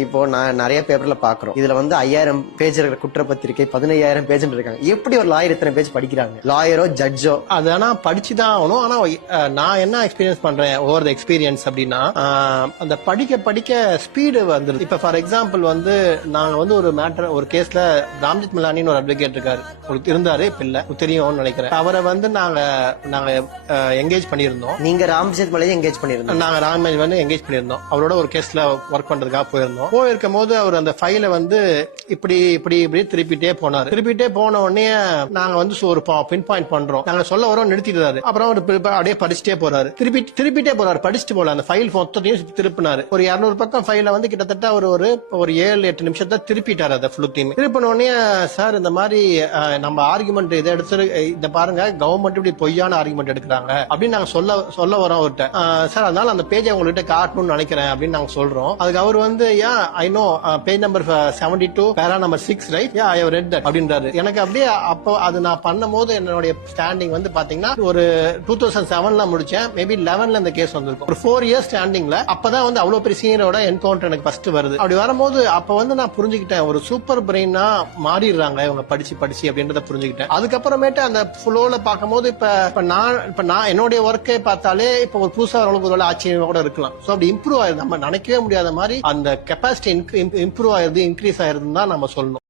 இப்போ நான் நிறைய பேப்பர்ல பாக்குறோம். இதுல 5000 பேஜ் இருக்கிற குற்றப்பத்திரிகை 15000 பேஜ் இருக்காங்க. எப்படி ஒரு லாயர் இத்தனை பேஜ் படிக்கிறாங்க? லாயரோ ஜட்ஜோ அது ஆனா படிச்சுதான் ஆகணும். ஆனா நான் என்ன எக்ஸ்பீரியன்ஸ் பண்றேன் ஓவர் த எக்ஸ்பீரியன்ஸ் அப்படின்னா அந்த படிக்க படிக்க ஸ்பீடு வந்துருது. இப்ப ஃபார் எக்ஸாம்பிள் நாங்க ஒரு மேட்டர் ஒரு கேஸ்ல ராம்ஜித் மிலானின்னு ஒரு அட்வொகேட் இருக்காரு, இருந்தாரு, இப்ப இல்ல, தெரியும்னு நினைக்கிறேன். அவரை நாங்க என்கேஜ் பண்ணியிருந்தோம். நீங்க ராம்ஜித் மிலானி என்கேஜ் பண்ணிருந்தோம். நாங்க ராம்ஜித் என்கேஜ் பண்ணியிருந்தோம். அவரோட ஒரு கேஸ்ல ஒர்க் பண்றதுக்காக போயிருக்கும் போது அவர் அந்த ஃபைல இப்படி இப்படி இப்படி திருப்பிட்டே போன உடனே நாங்க ஒரு பின் பாயிண்ட் பண்றோம். நாங்க சொல்ல வரோம், நிறுத்திட்டாரு. அப்புறம் அவர் அப்படியே படிச்சுட்டே போறாரு, திருப்பிட்டே போறாரு, படிச்சுட்டு போல அந்த ஃபைல் மொத்தத்தையும் திருப்பினாரு. ஒரு 200 பக்கம் ஃபைல கிட்டத்தட்ட ஒரு 7-8 நிமிஷத்தை திருப்பிட்டாரு. அதை ஃபுல்லுத்தையும் திருப்பின உடனே, சார் இந்த மாதிரி நம்ம ஆர்குமெண்ட் இதை எடுத்து இந்த பாருங்க, கவர்மெண்ட் இப்படி பொய்யான ஆர்குமெண்ட் எடுக்கிறாங்க அப்படின்னு நாங்க சொல்ல வரோம் அவர்கிட்ட. சார் அதனால அந்த பேஜை உங்ககிட்ட காட்டணும்னு நினைக்கிறேன் அப்படின்னு நாங்க சொல்றோம். அதுக்கு அவர் I know page number 72 para number 6 right, yeah I have read that அப்படின்றாரு. எனக்கு அப்படியே அப்போ அது நான் பண்ணும்போது என்னுடைய ஸ்டாண்டிங் பாத்தீங்கன்னா ஒரு 2007ல முடிச்சேன், மேபி 11ல இந்த கேஸ் வந்திருக்கும். ஒரு 4 இயர்ஸ் ஸ்டாண்டிங்ல அப்பதான் அவ்வளவு பெரிய சீனியரோட என்கவுண்டர் எனக்கு ஃபர்ஸ்ட் வருது. அப்படி வரும்போது அப்ப நான் புரிஞ்சுக்கிட்டேன், ஒரு சூப்பர் பிரெயினா மாறிடுறாங்க இவங்க படிச்சு அப்படின்றத புரிஞ்சுக்கிட்டேன். அதுக்கப்புறமேட்டு அந்த ஃப்ளோல பார்க்கும்போது இப்ப நான் என்னுடைய ஒர்க்கை பார்த்தாலே இப்ப ஒரு புதுசா ஒரு ஆச்சரியம் கூட இருக்கலாம். சோ அப்படி இம்ப்ரூவ் ஆயிருது, நம்ம நினைக்கவே முடியாத மாதிரி அந்த கெப்பாசிட்டி இம்ப்ரூவ் ஆயிருது, இன்க்ரீஸ் ஆயிருதுன்னு தான் நம்ம சொல்லணும்.